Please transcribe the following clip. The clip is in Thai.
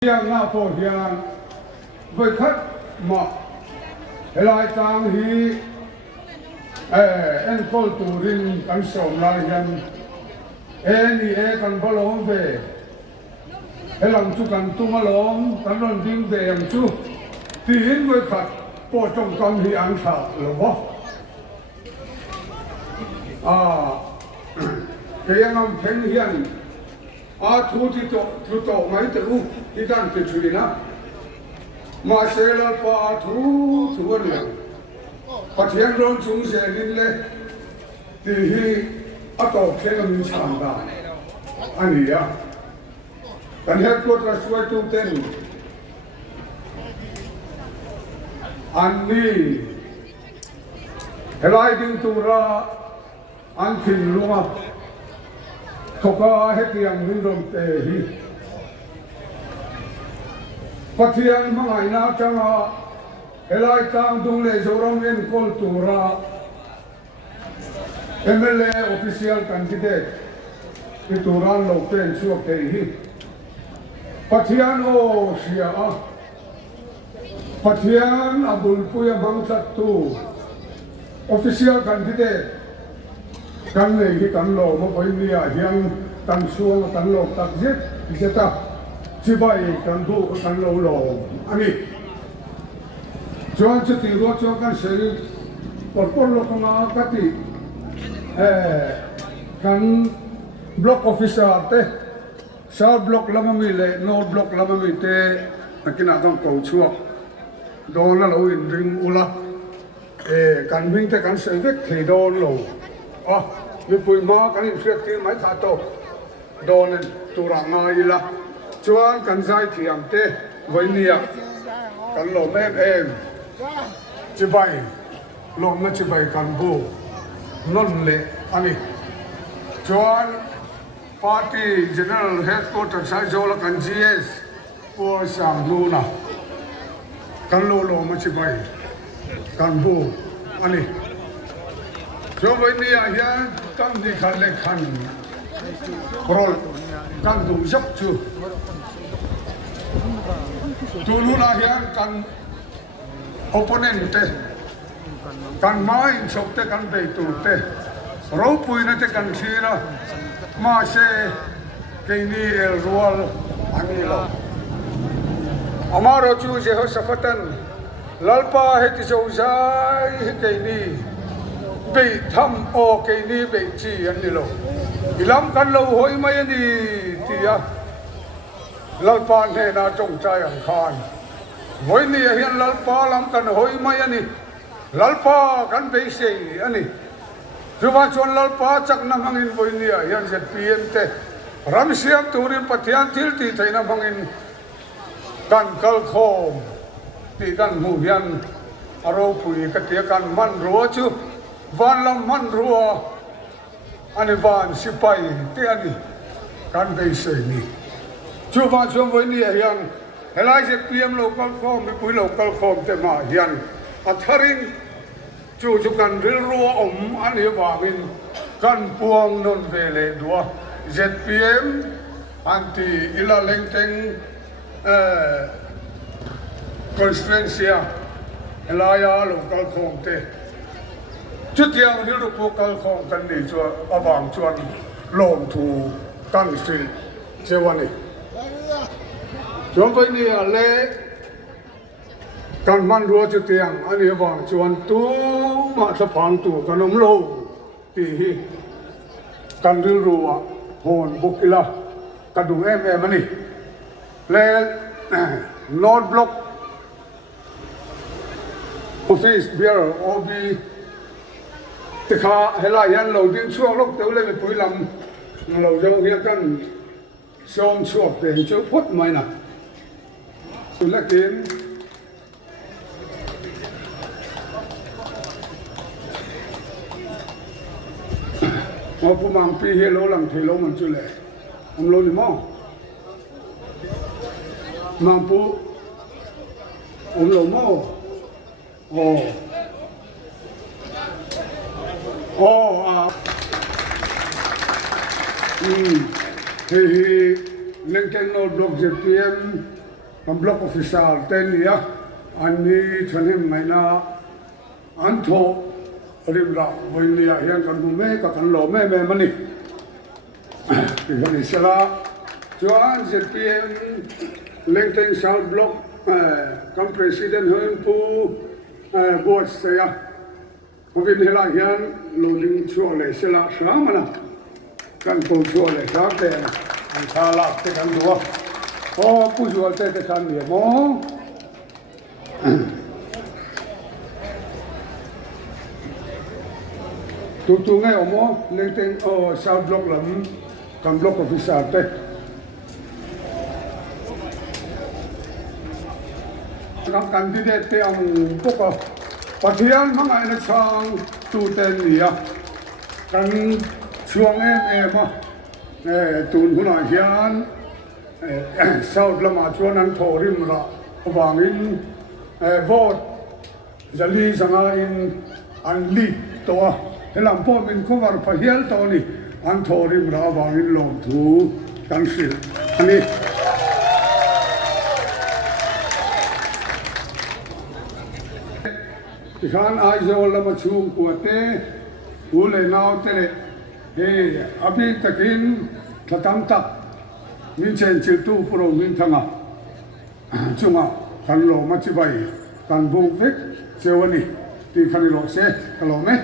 yang na po hian với khách mà lại tăng hi en call turin kan som lai hian ni kan valom về làm chu kan tung alom kan ron ding về yang chu tin với khách po trong kam hi ang sa lo bo cái yang pen hian thu thì to mai tu điกันไปช่วยนะมาเสลปาthuเนี่ยปัจจัยร้อนสูงเสียนิดเลยที่อัตโตเชื่อมีช่างได้อันนี้อ่ะกันเหตุการณ์สวยตุ้งเต้นอันนี้เฮลัยดิ้งตุระอันทิ้งลงเขาก็ให้เตรียมนิรมเตหีปัจจัยมังไงนะจังอ่ะเฮลัยตั้งดุงเลโซรมเอ็นคอลตุระ MLA official candidate ที่ตุรันโลกเป็นช่วงเตหีปัจจัยโอเสียปัจจัยอับุลปุยมังสัตตุ official candidateกันเลยที่กันโลมาไปเนี่ยยังกันช่วงกันโลตัดเจ็ดพิเศษที่ใบกันดูกันโลอันนี้ชวนจะตีรถชวนกันเสรีปนโลกมากัติกันบล็อกออฟฟิศอาร์เต้ชาร์บล็อกละมันมีเลยโน้ตบล็อกละมันมีเต้นักกินอาต้องเก่าช่วงโดนแล้วเราอินริงอุละกันวิ่งแต่กันเสรีเขยโดนโลมีปุ๋ยมากันอินเสียที่ไม่ขาดโตโดนตุรังมาอีละชวนกันใจเทียมเต้ไว้เนี่ยกันหลอแม่เองจะไปหลอมนั่นจะไปกันบูนั่นเลยอันนี้ชวนปาร์ตี้ General Headquarters ใช้โจลกัน GS ปัวสามนูนะกันหลอมันจะไปกันบูอันนี้ชาวบ้านเนี่ยยังตั้งที่ขันเล็กขันโรลกันดูจับจูตูนูนายังกันโอปเนนเตกันไม้ชกเตกันไปตูเตเราปุยนั่นเตกันชีระมาเชกินีเอลรัวลอันนี้ละอามาเราจูเจฮสัฟตันลัลปาเฮติโจใจเฮกินีเบยทำโอเคนี่เบยจีอันนี้โลอิลำกันเราหอยไม่ดีที่อ่ะลัลปานเฮน่าจงใจอังคารหอยนี่เห็นลัลปาลำกันหอยไม่นี่ลัลปากันเบยเสียอันนี้จุดว่าชวนลัลปาจักน้ำมังอินหอยนี่ยันเจ็ดปีเอ็นเตรำเสียมตูรินปัทยานทิลตีไทยน้ำมังอินกันกัลโคมตีกันหูยันอารมณ์ผู้กติกันมันรัวจูวันละมันรัวอันนี้วันสิไปที่อันนี้การไปเสียนี่ช่วงวันช่วงวันนี้ยังเฮลัยจะเตรียมโลกาลฟอร์มไปปุยโลกาลฟอร์มแต่มายังอัธรินจู่กันเรือรัวอันนี้ว่ามินกันพวงนนเวเลดัว ZPM อันที่อิลาเลงเทงคอนสเตนเซียเฮลายาโลกาลฟอร์มเตจุดยังที่เราพวกกันของกันนี่ชัวอาบางชวนลงถูกันสิเจ้าวันนี้ชวนไปนี่อะไรกันมันรัวจุดยังอันนี้บางชวนตู้มาสะพานตู้กันน้ำโลตีกันที่รัวโหนบุกิละกันดูมันนี่และN.Block President Pu.V.Lalhruailianaแต่ข้าเฮลัยยันเราดิ้นช่วงลกเต๋อเลยไปปุ๋ยลำเราจะเรียกกันช่วงช่วงเป็นช่วงพุทธไหมนะสุดละกินมาผู้มังปีเฮโลหลังเทโลมันจุเลยผมโลนี่มั่งมังผู้ผมโลมั่งโอ้เฮ้ยเล่นแข่งโน้ตบล็อก ZPM N.Block official ten ya ani chanim mai na an tho rim ra voi ni ya hian kan mu me ka kan lo me mani ki hani sala chuan ZPM Lengteng South Block kan president Pu.V.Lalhruailiana se ya Movin hela hian loading chu le sala shramana kan ko chu le sa te an sala te kan do o pu chu te kan ni mo tu ngai omo Lengteng South Block lam kan block officer te các candidate te ang poko pathian mangai na chang tu ten nia kan chuang em tun huna hian South lama chuan an thorim ra wangin vote jali sanga in an lead to helam pom in cover pahial to ni an thorim ra wangin lom thu kan sil ani Ikan aizo lama chung kuate ule nao tele abi takin tatam tak min chen chil tu pro min thanga chunga kan lo ma chi bai kan bu vek sewani ti khani lo se kalo me